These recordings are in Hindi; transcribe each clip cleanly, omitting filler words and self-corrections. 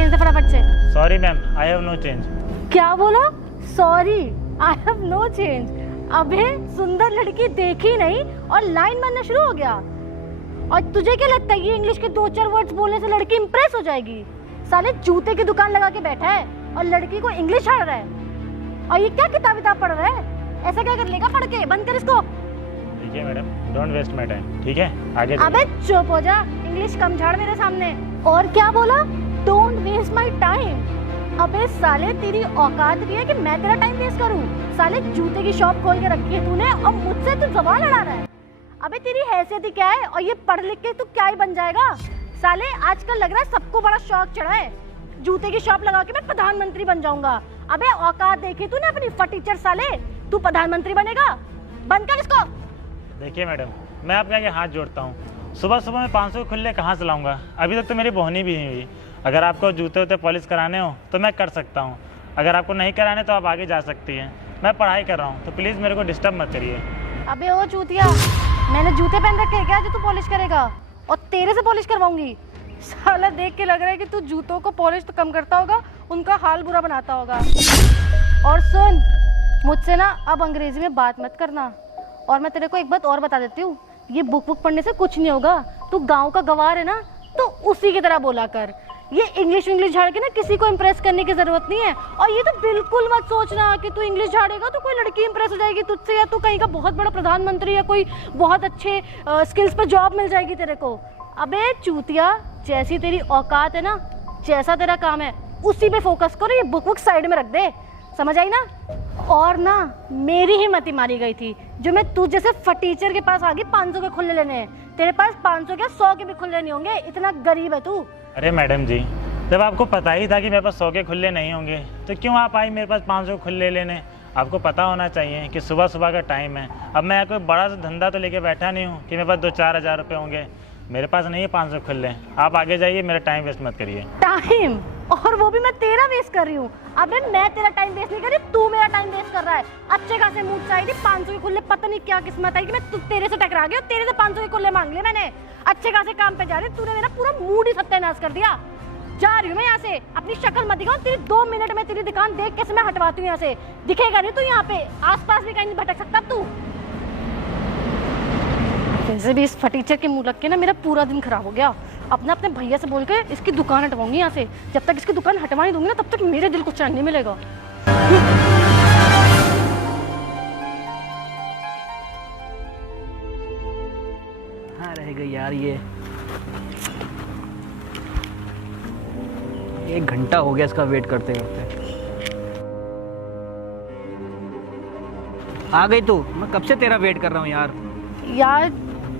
चेंज दे फटाफट से। Sorry ma'am, I have no change. क्या बोला? Sorry I have no change. अबे सुंदर लड़की देखी नहीं और लाइन मारना शुरू हो गया। और तुझे क्या लगता है ये इंग्लिश के 2-4 वर्ड्स बोलने से लड़की इंप्रेस हो जाएगी? साले जूते की दुकान लगा के बैठा है और लड़की को इंग्लिश आ रहा है। और ये क्या किताब पढ़ रहा है? ऐसा क्या कर लेगा पढ़ के? बंद कर इसको। ठीक है madam, don't waste my time. ठीक है, आगे अबे चुप हो जा, इंग्लिश कम झाड़ मेरे सामने। और क्या बोला? Don't waste my time. अबे साले तेरी औकात भी है कि मैं तेरा टाइम वेस्ट करूं? साले जूते की शॉप खोल के रखी है तूने और मुझसे तू जबान लड़ा रहा है। अबे तेरी हैसियत ही क्या है और ये पढ़ लिख के तू क्या ही बन जाएगा? साले आजकल लग रहा है सबको बड़ा शौक चढ़ा है, जूते की शॉप लगा के मैं प्रधानमंत्री बन जाऊंगा। अबे औकात देखी तूने अपनी फटीचर? साले तू प्रधानमंत्री बनेगा? बंद कर इसको। देखिए मैडम, मैं आपके आगे हाथ जोड़ता हूँ। सुबह सुबह मैं 500 खुले कहाँ से लाऊंगा? अभी तक तो मेरी बोहनी भी नहीं हुई। अगर आपको जूते वूते पॉलिश कराने हो तो मैं कर सकता हूँ, अगर आपको नहीं कराने तो आप आगे जा सकती हैं। मैं पढ़ाई कर रहा हूँ तो प्लीज़ मेरे को डिस्टर्ब मत करिए। अबे ओ चूतिया, मैंने जूते पहन रखे हैं क्या जो तू पॉलिश करेगा? और तेरे से पॉलिश करवाऊंगी। साला देख के लग रहा है कि तू जूतों को पॉलिश तो कम करता होगा, उनका हाल बुरा बनाता होगा। और सुन, मुझसे ना अब अंग्रेजी में बात मत करना। और मैं तेरे को एक बात और बता देती हूँ, ये बुक पढ़ने से कुछ नहीं होगा। तू गांव का गवार है ना, तो उसी की तरह बोला कर। ये इंग्लिश झाड़ के ना किसी को इम्प्रेस करने की जरूरत नहीं है। और ये तो बिल्कुल मत सोचना कि तू इंग्लिश झाड़ेगा तो कोई लड़की इम्प्रेस हो जाएगी तुझसे, या तू कहीं का बहुत बड़ा प्रधानमंत्री या कोई बहुत अच्छे स्किल्स पर जॉब मिल जाएगी तेरे को। अबे चूतिया, जैसी तेरी औकात है ना, जैसा तेरा काम है उसी पे फोकस करो। ये बुक साइड में रख दे, समझ आई ना? और ना मेरी ही मती मारी गई थी जो मैं तू जैसे फटीचर के पास आ गई 500 के खुले लेने हैं। तेरे पास 500 क्या 100 के भी खुले नहीं होंगे, इतना गरीब है तू। अरे मैडम जी, जब आपको पता ही था कि मेरे पास 100 के खुले नहीं होंगे तो क्यों आप आई मेरे पास 500 खुले लेने? आपको पता होना चाहिए कि सुबह सुबह का टाइम है। अब मैं कोई बड़ा सा धंधा तो लेके बैठा नहीं हूँ कि मेरे पास 2-4 हज़ार रुपये होंगे। मेरे पास नहीं है 500 खुले। आप आगे जाइए, मेरा टाइम वेस्ट मत करिए। टाइम? और वो भी मैं तेरा वेस्ट कर रही हूँ? अबे मैं तेरा टाइम वेस्ट नहीं कर रही, तू मेरा टाइम वेस्ट कर रहा है। अच्छे खासे मूड से आई थी, 500 के खुले, पता नहीं क्या किस्मत आई कि मैं तेरे से टकरा गई और तेरे से 500 के खुले मांग लिए मैंने। अच्छे खासे काम पे जा रही, तूने मेरा पूरा मूड ही सत्यानाश कर दिया। जा रही हूँ मैं यहाँ से, अपनी शक्ल मत दिखाओ। तेरी 2 मिनट में तेरी दुकान देख कैसे मैं हटवाती हूँ यहाँ से। दिखेगा नहीं तू यहाँ पे, आसपास भी कहीं नहीं भटक सकता तू। वैसे भी इस फटीचर के मुंह लग के ना मेरा पूरा दिन खराब हो गया। अपने भैया से बोल के इसकी दुकान हटवाऊंगी यहाँ से। जब तक इसकी दुकान हटवा नहीं दूंगी ना, तब तक मेरे दिल को चैन नहीं मिलेगा। हाँ रह गई यार ये 1 घंटा हो गया इसका वेट करते करते। आ गई तू? मैं कब से तेरा वेट कर रहा हूँ यार। यार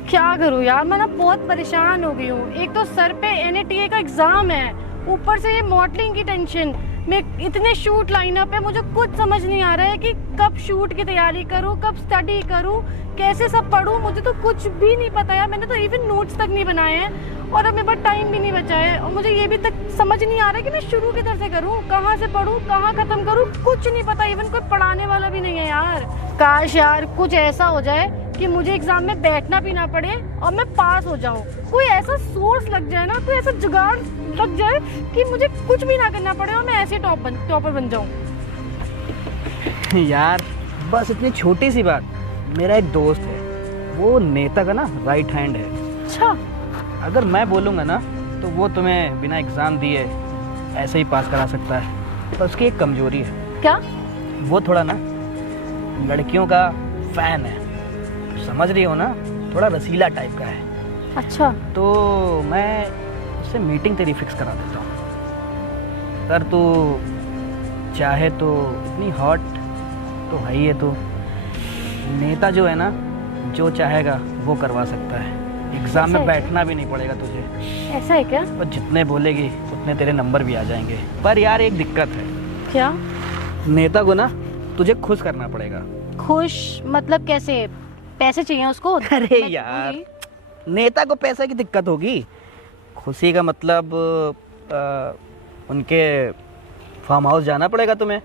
क्या करूँ यार, मैं ना बहुत परेशान हो गई हूँ। एक तो सर पे NATA का एग्जाम है, ऊपर से ये मॉडलिंग की टेंशन। मैं इतने शूट लाइनअप है, मुझे कुछ समझ नहीं आ रहा है कि कब शूट की तैयारी करूँ, कब स्टडी करूँ, कैसे सब पढूं। मुझे तो कुछ भी नहीं पता यार, मैंने तो इवन नोट्स तक नहीं बनाए हैं और अब मेरे पास टाइम भी नहीं बचा है। और मुझे ये भी तक समझ नहीं आ रहा है कि मैं शुरू किधर से करूँ, कहाँ से पढूं, कहाँ खत्म करूँ, कुछ नहीं पता। इवन कोई पढ़ाने वाला भी नहीं है यार। काश यार कुछ ऐसा हो जाए कि मुझे एग्जाम में बैठना भी ना पड़े और मैं पास हो जाऊं। कोई ऐसा सोर्स लग जाए ना, कोई ऐसा जुगाड़ लग जाए कि मुझे कुछ भी ना करना पड़े और मैं ऐसे टॉपर बन जाऊं। यार बस इतनी छोटी सी बात। मेरा एक दोस्त है, वो नेता का ना राइट हैंड है। अच्छा। अगर मैं बोलूँगा ना तो वो तुम्हें बिना एग्ज़ाम दिए ऐसे ही पास करा सकता है। पर उसकी एक कमजोरी है। क्या? वो थोड़ा ना लड़कियों का फैन है, समझ रही हो ना? थोड़ा रसीला टाइप का है। अच्छा। तो मैं उससे मीटिंग तेरी फिक्स करा देता हूँ। अगर तू चाहे तो। इतनी हॉट तो है ही है तू। नेता जो है ना, जो चाहेगा वो करवा सकता है। एग्जाम में बैठना भी नहीं पड़ेगा तुझे। ऐसा है क्या? और जितने बोलेगी उतने तेरे नंबर भी आ जाएंगे। पर यार एक दिक्कत है। क्या? नेता को ना तुझे खुश करना पड़ेगा। खुश मतलब कैसे? पैसे चाहिए उसको? अरे यार नेता को पैसे की दिक्कत होगी। खुशी का मतलब उनके फार्म हाउस जाना पड़ेगा तुम्हें।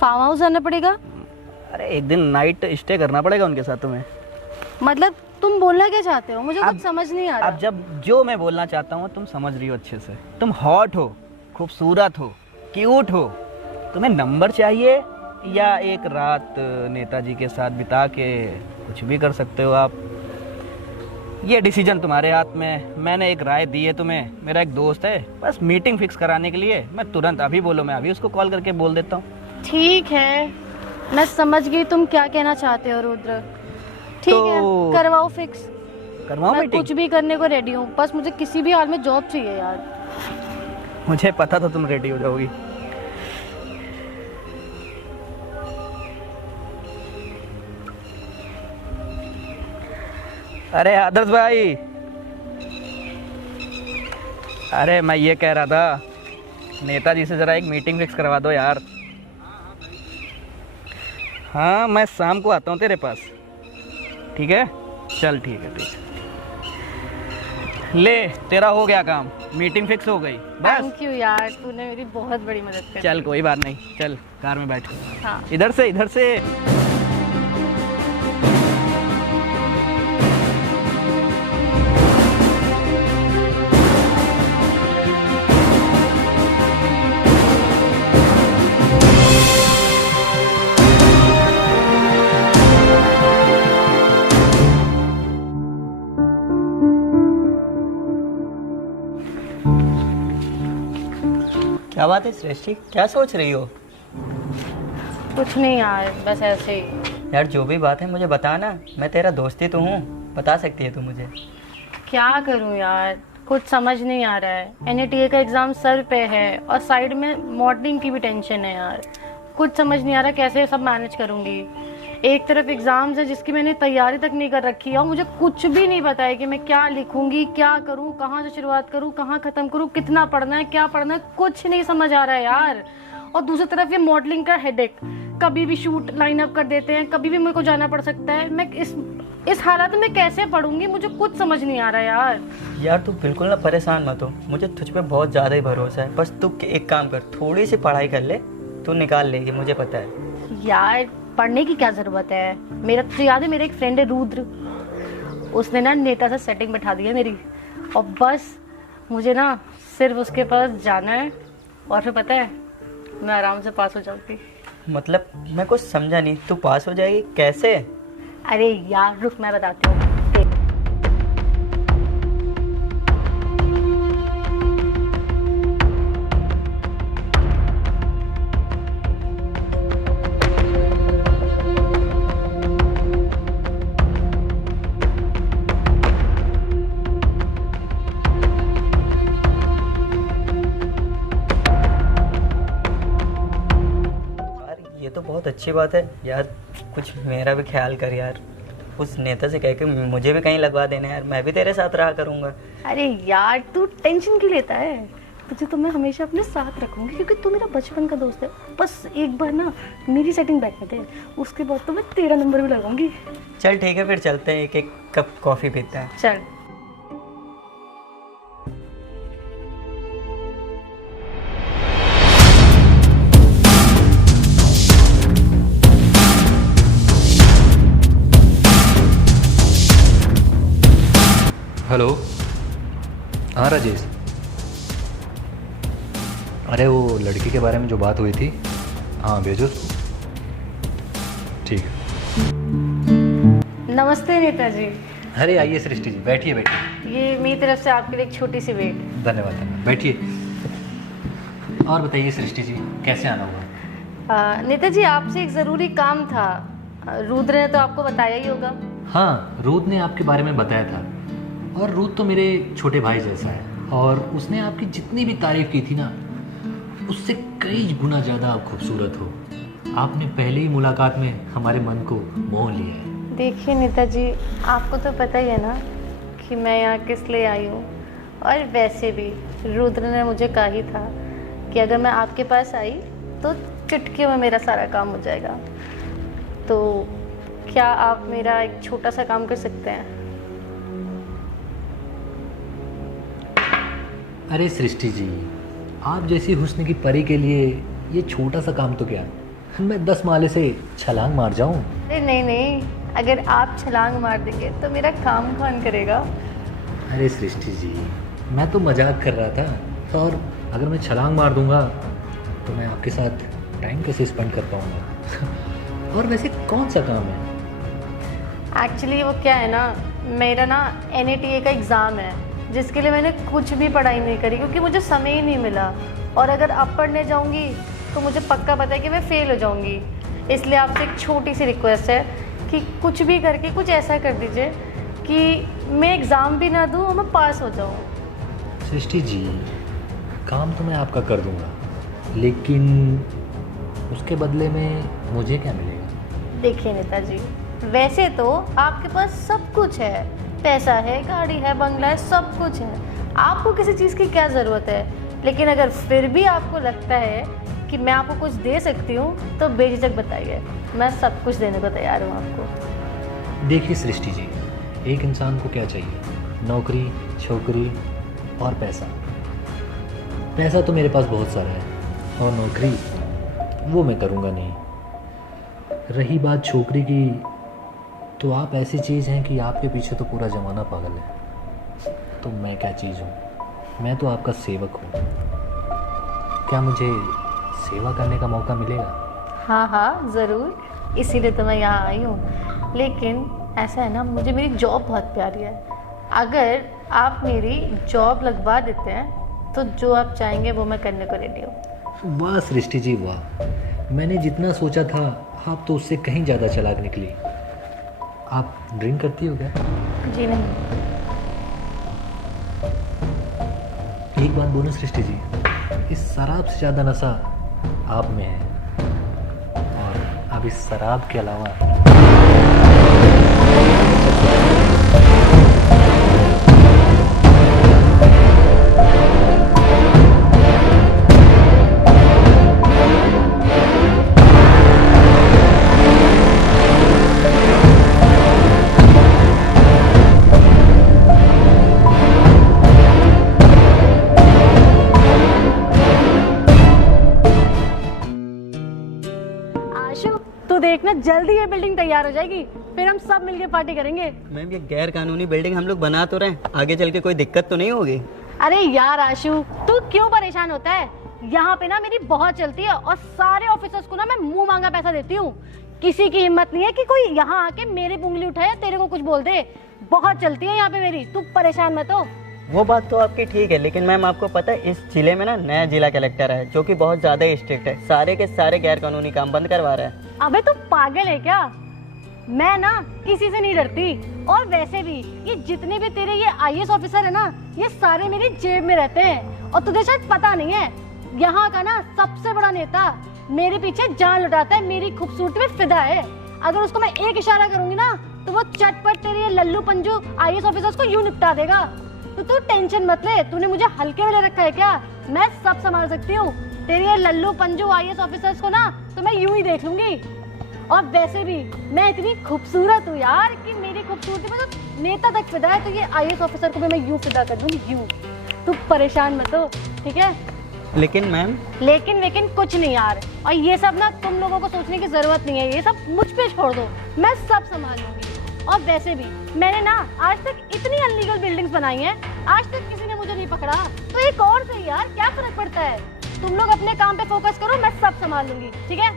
फार्म हाउस जाना पड़ेगा? अरे एक दिन नाइट स्टे करना पड़ेगा उनके साथ तुम्हें। मतलब तुम बोलना क्या चाहते हो? मुझे कुछ समझ नहीं आ रहा। अब जब जो मैं बोलना चाहता हूँ तुम समझ रही हो अच्छे से। तुम हॉट हो, खूबसूरत हो, क्यूट हो, तुम्हें नंबर चाहिए या एक रात नेताजी के साथ बिता के कुछ भी कर सकते हो आप। ये डिसीजन तुम्हारे हाथ में है। मैंने एक राय दी है तुम्हें। मेरा एक दोस्त है, बस मीटिंग फिक्स कराने के लिए मैं तुरंत अभी बोलो, मैं अभी उसको कॉल करके बोल देता हूँ। ठीक है, मैं समझ गई तुम क्या कहना चाहते हो रुद्र। ठीक तो है, करवाओ फिक्स। करवाओ मैं मीटिंग? कुछ भी करने को रेडी हूँ, बस मुझे किसी भी हाल में जॉब चाहिए यार। मुझे पता था तुम रेडी हो जाओगी। अरे आदर्श भाई, अरे मैं ये कह रहा था, नेताजी से ज़रा एक मीटिंग फिक्स करवा दो यार। हाँ, मैं शाम को आता हूँ तेरे पास। ठीक है, चल ठीक है, ठीक है। ले, तेरा हो गया काम, मीटिंग फिक्स हो गई बस। थैंक यू यार, तूने मेरी बहुत बड़ी मदद कर। चल कोई बात नहीं, चल कार में बैठ। हाँ। इधर से, इधर से। क्या बात है सृष्टि, क्या सोच रही हो? कुछ नहीं यार, बस ऐसे ही। यार जो भी बात है मुझे बता ना, मैं तेरा दोस्त ही तो हूँ, बता सकती है तू मुझे। क्या करूं यार, कुछ समझ नहीं आ रहा है। NATA का एग्जाम सर पे है और साइड में मॉडलिंग की भी टेंशन है यार। कुछ समझ नहीं आ रहा कैसे सब मैनेज करूंगी। एक तरफ एग्जाम्स है जिसकी मैंने तैयारी तक नहीं कर रखी है और मुझे कुछ भी नहीं पता है कि मैं क्या लिखूंगी, क्या करूं, कहाँ से शुरुआत करूं, कहाँ खत्म करूं, कितना पढ़ना है, क्या पढ़ना है, कुछ नहीं समझ आ रहा है यार। और दूसरी तरफ ये मॉडलिंग का हेडेक, कभी भी शूट लाइन अप कर देते हैं, कभी भी मेरे को जाना पड़ सकता है। मैं इस हालात में कैसे पढ़ूंगी, मुझे कुछ समझ नहीं आ रहा यार। यार तू बिल्कुल ना परेशान मत हो, मुझे तुझ पे बहुत ज़्यादा ही भरोसा है। बस तू एक काम कर, थोड़ी सी पढ़ाई कर ले, तू निकाल लेगी, मुझे पता है। यार पढ़ने की क्या जरूरत है, मेरा तो याद है, मेरा एक फ्रेंड है रुद्र, उसने ना नेता से सेटिंग बैठा दी है मेरी, और बस मुझे ना सिर्फ उसके पास जाना है और फिर पता है मैं आराम से पास हो जाऊंगी। मतलब मैं कुछ समझा नहीं, तू पास हो जाएगी कैसे? अरे यार रुक, मैं बताती हूँ। ये तो बहुत अच्छी बात है यार, कुछ मेरा भी ख्याल कर यार। उस नेता से कह के मुझे भी कहीं लगवा देना यार, मैं भी तेरे साथ रहा करूँगा। अरे यार तू टेंशन क्यों लेता है, तुझे तो मैं हमेशा अपने साथ रखूंगी क्योंकि तू मेरा बचपन का दोस्त है। बस एक बार ना मेरी सेटिंग बैठने दे, उसके बाद तो मैं तेरा नंबर भी लगाऊंगी। चल ठीक है, फिर चलते हैं, एक एक कप कॉफ़ी पीते हैं। चल। हेलो, हाँ राजेश। अरे वो लड़की के बारे में जो बात हुई थी, हाँ भेजो उसको। ठीक है। नमस्ते नेताजी। अरे आइए सृष्टि जी, बैठिए बैठिए। ये मेरी तरफ से आपके लिए एक छोटी सी भेंट। धन्यवाद धन्यवाद, बैठिए। और बताइए सृष्टि जी, कैसे आना हुआ? नेताजी आपसे एक ज़रूरी काम था, रुद्र ने तो आपको बताया ही होगा। हाँ, रूद ने आपके बारे में बताया था, और रूद तो मेरे छोटे भाई जैसा है, और उसने आपकी जितनी भी तारीफ की थी ना, उससे कई गुना ज़्यादा आप खूबसूरत हो। आपने पहली ही मुलाकात में हमारे मन को मोह लिया है। देखिए नेताजी, आपको तो पता ही है ना कि मैं यहाँ किस लिए आई हूँ, और वैसे भी रुद्र ने मुझे कहा ही था कि अगर मैं आपके पास आई तो चुटकियों में मेरा सारा काम हो जाएगा। तो क्या आप मेरा एक छोटा सा काम कर सकते हैं? अरे सृष्टि जी, आप जैसी हुस्न की परी के लिए ये छोटा सा काम तो क्या, मैं 10 माले से छलांग मार जाऊं। अरे नहीं नहीं, अगर आप छलांग मार देंगे तो मेरा काम कौन करेगा? अरे सृष्टि जी, मैं तो मजाक कर रहा था, और अगर मैं छलांग मार दूंगा तो मैं आपके साथ टाइम कैसे स्पेंड कर पाऊंगा? और वैसे कौन सा काम है? एक्चुअली वो क्या है ना, मेरा ना NATA का एग्ज़ाम है जिसके लिए मैंने कुछ भी पढ़ाई नहीं करी क्योंकि मुझे समय ही नहीं मिला। और अगर अब पढ़ने जाऊंगी तो मुझे पक्का पता है कि मैं फ़ेल हो जाऊंगी। इसलिए आपसे एक छोटी सी रिक्वेस्ट है कि कुछ भी करके कुछ ऐसा कर दीजिए कि मैं एग्ज़ाम भी ना दूँ और मैं पास हो जाऊँ। सृष्टि जी, काम तो मैं आपका कर दूंगा, लेकिन उसके बदले में मुझे क्या मिलेगा? देखिए नेताजी, वैसे तो आपके पास सब कुछ है, पैसा है, गाड़ी है, बंगला है, सब कुछ है, आपको किसी चीज़ की क्या ज़रूरत है। लेकिन अगर फिर भी आपको लगता है कि मैं आपको कुछ दे सकती हूँ तो बेझिझक बताइए, मैं सब कुछ देने को तैयार हूँ आपको। देखिए सृष्टि जी, एक इंसान को क्या चाहिए? नौकरी, छोकरी और पैसा। पैसा तो मेरे पास बहुत सारा है, और नौकरी वो मैं करूँगा नहीं। रही बात छोकरी की, तो आप ऐसी चीज़ हैं कि आपके पीछे तो पूरा ज़माना पागल है। तो मैं क्या चीज़ हूँ? मैं तो आपका सेवक हूँ। क्या मुझे सेवा करने का मौका मिलेगा? हाँ हाँ ज़रूर, इसीलिए तो मैं यहाँ आई हूँ। लेकिन ऐसा है ना, मुझे मेरी जॉब बहुत प्यारी है। अगर आप मेरी जॉब लगवा देते हैं तो जो आप चाहेंगे वो मैं करने को रेडी हूँ। वाह सृष्टि जी वाह, मैंने जितना सोचा था आप तो उससे कहीं ज़्यादा चालाक निकली। आप ड्रिंक करती हो क्या? जी नहीं। एक बात बोलो सृष्टि जी, इस शराब से ज़्यादा नशा आप में है, और अब इस शराब के अलावा तू देखना, जल्दी ये बिल्डिंग तैयार हो जाएगी, फिर हम सब मिलके पार्टी करेंगे। मैम ये गैर कानूनी बिल्डिंग हम लोग बना तो रहे हैं, आगे चल के कोई दिक्कत तो नहीं होगी? अरे यार आशु, तू क्यों परेशान होता है? यहाँ पे ना मेरी बहुत चलती है और सारे ऑफिसर्स को ना मैं मुंह मांगा पैसा देती हूँ। किसी की हिम्मत नहीं है कि कोई यहाँ आके मेरी उंगली उठाए, तेरे को कुछ बोल दे। बहुत चलती है यहाँ पे मेरी, तू परेशान मत हो। वो बात तो आपकी ठीक है, लेकिन मैम आपको पता है इस जिले में ना नया जिला कलेक्टर है जो कि बहुत ज़्यादा स्ट्रिक्ट है, सारे के सारे गैर कानूनी काम बंद करवा रहा है। अबे तू पागल है क्या? मैं ना किसी से नहीं डरती, और वैसे भी ये जितने भी तेरे ये IAS ऑफिसर है ना, ये सारे मेरी जेब में रहते हैं। और तुझे शायद पता नहीं है, यहाँ का ना सबसे बड़ा नेता मेरे पीछे जान लुटाता है, मेरी खूबसूरती में फिदा है। अगर उसको मैं एक इशारा करूंगी ना तो वो चटपट तेरे ये लल्लू पंजू IAS ऑफिसर्स को यूं निपटा देगा। तो तू टेंशन मत ले, तूने मुझे हल्के में ले रखा है क्या? मैं सब संभाल सकती हूँ। तेरे ये लल्लू पंजू IAS ऑफिसर्स को ना तो मैं यूं ही देख लूंगी। और वैसे भी मैं इतनी खूबसूरत हूँ यार कि मेरी खूबसूरती में तो नेता तक फिदा है, तो ये IAS ऑफिसर को भी मैं यूं फिदा कर दूंगी, यूं। तू परेशान मत हो, ठीक है? लेकिन मैम, लेकिन कुछ नहीं यार, और ये सब ना तुम लोगों को सोचने की जरूरत नहीं है, ये सब मुझ पे छोड़ दो, मैं सब संभाल लूंगी। और वैसे भी मैंने ना आज तक इतनी अनलीगल बिल्डिंग्स बनाई हैं, आज तक किसी ने मुझे नहीं पकड़ा, तो एक और सही यार, क्या फर्क पड़ता है? तुम लोग अपने काम पे फोकस करो, मैं सब संभाल लूंगी, ठीक है?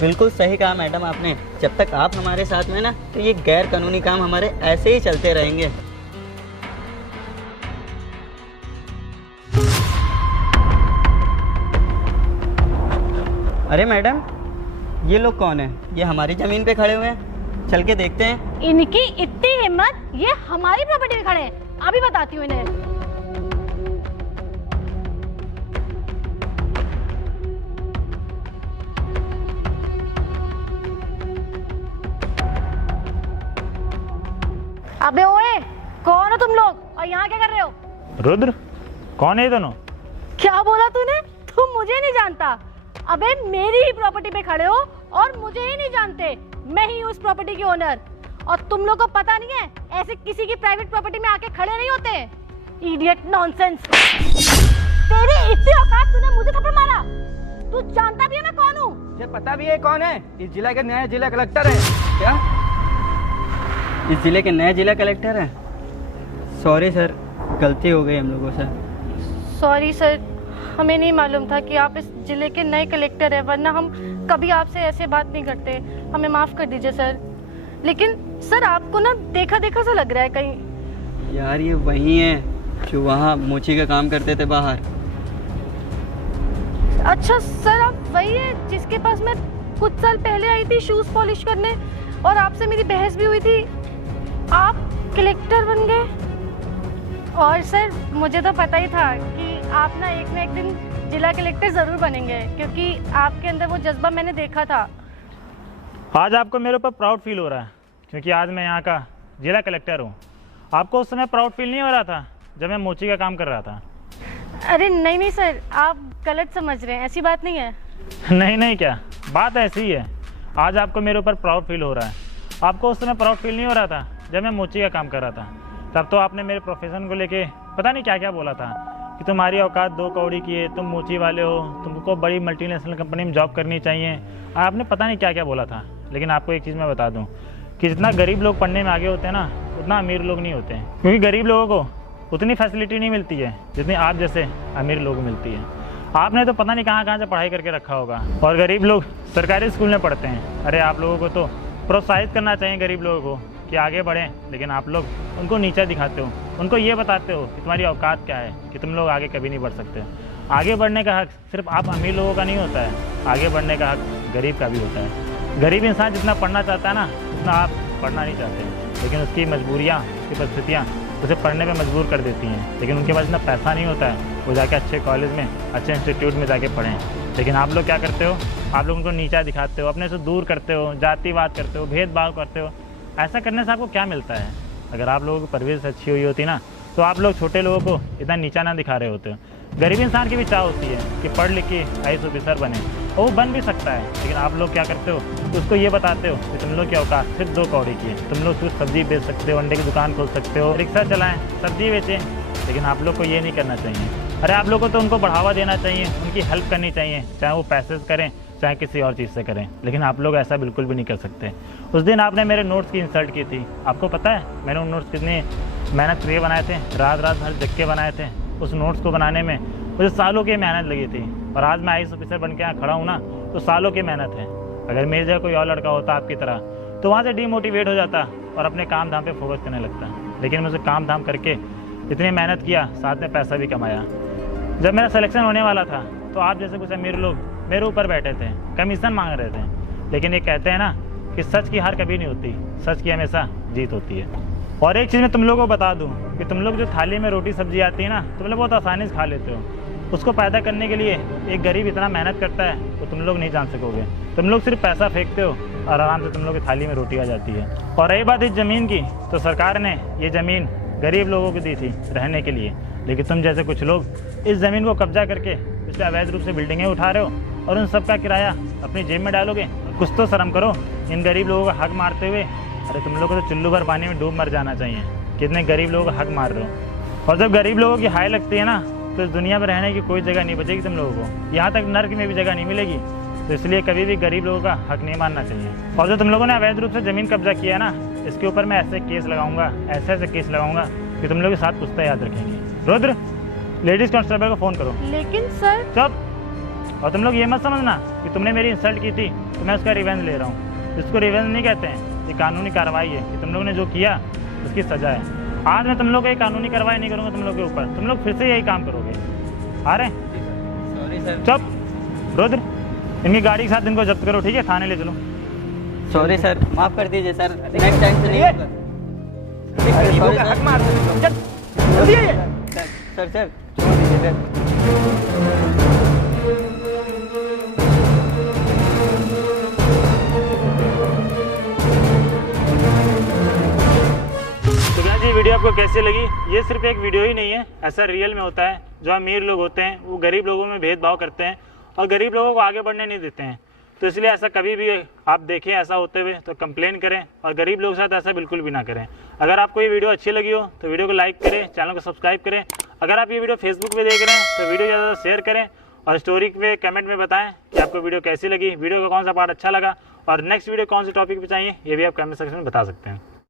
बिल्कुल सही कहा मैडम आपने, जब तक आप हमारे साथ में ना तो ये गैर कानूनी काम हमारे ऐसे ही चलते रहेंगे। अरे मैडम, ये लोग कौन है? ये हमारी जमीन पे खड़े हुए हैं, चल के देखते हैं। इनकी इतनी हिम्मत, ये हमारी प्रॉपर्टी पे खड़े हैं, अभी बताती हूँ इन्हें। अबे ओए, कौन हो तुम लोग और यहाँ क्या कर रहे हो? रुद्र, कौन है ये दोनों? क्या बोला तूने? तुम मुझे नहीं जानता? अबे मेरी ही प्रॉपर्टी पे खड़े हो और मुझे ही नहीं जानते, मैं ही उस प्रॉपर्टी की ओनर। और तुम लोग को पता नहीं है, ऐसे किसी की प्राइवेट प्रॉपर्टी में आके खड़े नहीं होते। Idiot, nonsense. तेरी इतनी औकात, तूने मुझे थप्पड़ मारा? तू जानता भी है मैं कौन हूँ? मुझे पता भी है कौन है, इस जिला के नया जिला कलेक्टर है। क्या इस जिले के नए जिला कलेक्टर हैं? सॉरी सर, गलती हो गई हम लोगों से। सॉरी सर, हमें नहीं मालूम था कि आप इस जिले के नए कलेक्टर हैं, वरना हम कभी आपसे ऐसे बात नहीं करते। हमें माफ़ कर दीजिए सर। लेकिन सर आपको ना देखा देखा सा लग रहा है कहीं। यार ये वही है जो वहाँ मोची का काम करते थे बाहर। अच्छा सर, आप वही है जिसके पास मैं कुछ साल पहले आई थी शूज़ पॉलिश करने और आपसे मेरी बहस भी हुई थी। आप कलेक्टर बन गए। और सर मुझे तो पता ही था कि आप ना एक दिन जिला कलेक्टर ज़रूर बनेंगे, क्योंकि आपके अंदर वो जज्बा मैंने देखा था। आज आपको मेरे ऊपर प्राउड फील हो रहा है क्योंकि आज मैं यहाँ का जिला कलेक्टर हूँ। आपको उस समय प्राउड फील नहीं हो रहा था जब मैं मोची का काम कर रहा था? अरे नहीं नहीं सर, आप गलत समझ रहे हैं, ऐसी बात नहीं है। नहीं क्या, बात ऐसी ही है। आज आपको मेरे ऊपर प्राउड फील हो रहा है। आपको उस समय प्राउड फील नहीं हो रहा था जब मैं मोची का काम कर रहा था। तब तो आपने मेरे प्रोफेशन को लेके पता नहीं क्या क्या बोला था कि तुम्हारी औकात 2 कौड़ी की है, तुम मोची वाले हो, तुमको बड़ी मल्टीनेशनल कंपनी में जॉब करनी चाहिए। आपने पता नहीं क्या क्या बोला था। लेकिन आपको एक चीज़ मैं बता दूं कि जितना गरीब लोग पढ़ने में आगे होते हैं ना, उतना अमीर लोग नहीं होते हैं, क्योंकि गरीब लोगों को उतनी फैसिलिटी नहीं मिलती है जितनी आप जैसे अमीर लोगों को मिलती है। आपने तो पता नहीं कहाँ से पढ़ाई करके रखा होगा और गरीब लोग सरकारी स्कूल में पढ़ते हैं। अरे आप लोगों को तो प्रोत्साहित करना चाहिए गरीब लोगों को कि आगे बढ़ें, लेकिन आप लोग उनको नीचा दिखाते हो। उनको ये बताते हो कि तुम्हारी औकात क्या है, कि तुम लोग आगे कभी नहीं बढ़ सकते। आगे बढ़ने का हक सिर्फ आप अमीर लोगों का नहीं होता है, आगे बढ़ने का हक गरीब का भी होता है। गरीब इंसान जितना पढ़ना चाहता है ना, उतना आप पढ़ना नहीं चाहते, लेकिन उसकी मजबूरियाँ, उसकी परिस्थितियाँ उसे पढ़ने पर मजबूर कर देती हैं। लेकिन उनके पास इतना पैसा नहीं होता है वो जाके अच्छे कॉलेज में, अच्छे इंस्टीट्यूट में जाके पढ़ें। लेकिन आप लोग क्या करते हो? आप लोग उनको नीचा दिखाते हो, अपने से दूर करते हो, जातिवाद करते हो, भेदभाव करते हो। ऐसा करने से आपको क्या मिलता है? अगर आप लोगों की परवरिश अच्छी हुई होती ना, तो आप लोग छोटे लोगों को इतना नीचा ना दिखा रहे होते। गरीब इंसान की भी चाह होती है कि पढ़ लिख के IAS ऑफिसर बने, और वो बन भी सकता है। लेकिन आप लोग क्या करते हो? उसको ये बताते हो कि तुम लोग की औकात सिर्फ 2 कौड़ी की है, तुम लोग सिर्फ सब्जी बेच सकते हो, अंडे की दुकान खोल सकते हो, रिक्शा चलाएं, सब्जी बेचें। लेकिन आप लोग को ये नहीं करना चाहिए। अरे आप लोग को तो उनको बढ़ावा देना चाहिए, उनकी हेल्प करनी चाहिए, चाहे वो पैसे से करें चाहे किसी और चीज़ से करें। लेकिन आप लोग ऐसा बिल्कुल भी नहीं कर सकते। उस दिन आपने मेरे नोट्स की इंसल्ट की थी। आपको पता है मैंने उन नोट्स कितनी मेहनत करके बनाए थे? रात भर जग के बनाए थे। उस नोट्स को बनाने में मुझे सालों की मेहनत लगी थी, और आज मैं IAS ऑफिसर बन के यहाँ खड़ा हूँ ना, तो सालों की मेहनत है। अगर मेरी जगह कोई और लड़का होता आपकी तरह, तो वहाँ से डीमोटिवेट हो जाता और अपने काम धाम पे फोकस करने लगता। लेकिन मैं उसे काम धाम करके इतनी मेहनत किया, साथ में पैसा भी कमाया। जब मेरा सिलेक्शन होने वाला था तो आप जैसे कुछ अमीर लोग मेरे ऊपर बैठे थे, कमीशन मांग रहे थे। लेकिन ये कहते हैं ना कि सच की हार कभी नहीं होती, सच की हमेशा जीत होती है। और एक चीज़ मैं तुम लोगों को बता दूं कि तुम लोग जो थाली में रोटी सब्जी आती है ना, तुम लोग बहुत आसानी से खा लेते हो। उसको पैदा करने के लिए एक गरीब इतना मेहनत करता है वो तुम लोग नहीं जान सकोगे। तुम लोग सिर्फ पैसा फेंकते हो और आराम से तुम लोग की थाली में रोटी आ जाती है। और रही बात इस ज़मीन की, तो सरकार ने ये ज़मीन गरीब लोगों को दी थी रहने के लिए। लेकिन तुम जैसे कुछ लोग इस ज़मीन को कब्जा करके इस पर अवैध रूप से बिल्डिंगें उठा रहे हो और उन सब का किराया अपनी जेब में डालोगे। कुछ तो शर्म करो इन गरीब लोगों का हक मारते हुए। अरे तुम लोगों को तो चुल्लू भर पानी में डूब मर जाना चाहिए, कितने गरीब लोगों का हक मार रहे हो। और जब गरीब लोगों की हाय लगती है ना, तो इस दुनिया में रहने की कोई जगह नहीं बचेगी तुम लोगों को, यहाँ तक नर्क में भी जगह नहीं मिलेगी। तो इसलिए कभी भी गरीब लोगों का हक नहीं मानना चाहिए। और जो तुम लोगों ने अवैध रूप से ज़मीन कब्जा किया है ना, इसके ऊपर मैं ऐसे केस लगाऊंगा, ऐसे केस लगाऊंगा कि तुम लोग के साथ पुछता याद रखेंगे। रुद्र, लेडीज़ कांस्टेबल को फ़ोन करो। लेकिन सर। चुप। और तुम लोग ये मत समझना कि तुमने मेरी इंसल्ट की थी तो मैं उसका रिवेंज ले रहा हूँ। इसको रिवेंज नहीं कहते हैं, ये कानूनी कार्रवाई है कि तुम लोगों ने जो किया उसकी सज़ा है। आज मैं तुम लोग को कानूनी कार्रवाई नहीं करूँगा तुम लोग के ऊपर, तुम लोग फिर से यही काम करोगे। आ रहे? Sorry sir. चुप। रुद्र, इनकी गाड़ी के साथ इनको जब्त करो, ठीक है? थाने ले चलो। सॉरी सर, माफ़ कर दीजिए सर, नेक्स्ट टाइम से नहीं होगा। गरीबों का हक मार दे। चल जल्दी आइए। सर छोड़ दीजिए सर। तो गाइस ये वीडियो आपको कैसी लगी? ये सिर्फ एक वीडियो ही नहीं है, ऐसा रियल में होता है। जो अमीर लोग होते हैं वो गरीब लोगों में भेदभाव करते हैं और गरीब लोगों को आगे बढ़ने नहीं देते हैं। तो इसलिए ऐसा कभी भी आप देखें ऐसा होते हुए तो कंप्लेन करें, और गरीब लोगों के साथ ऐसा बिल्कुल भी ना करें। अगर आपको ये वीडियो अच्छी लगी हो तो वीडियो को लाइक करें, चैनल को सब्सक्राइब करें। अगर आप ये वीडियो फेसबुक पे देख रहे हैं तो वीडियो ज़्यादा शेयर करें, और स्टोरी पे कमेंट में बताएं कि आपको वीडियो कैसी लगी, वीडियो का कौन सा पार्ट अच्छा लगा, और नेक्स्ट वीडियो कौन से टॉपिक पे चाहिए ये भी आप कमेंट सेक्शन में बता सकते हैं।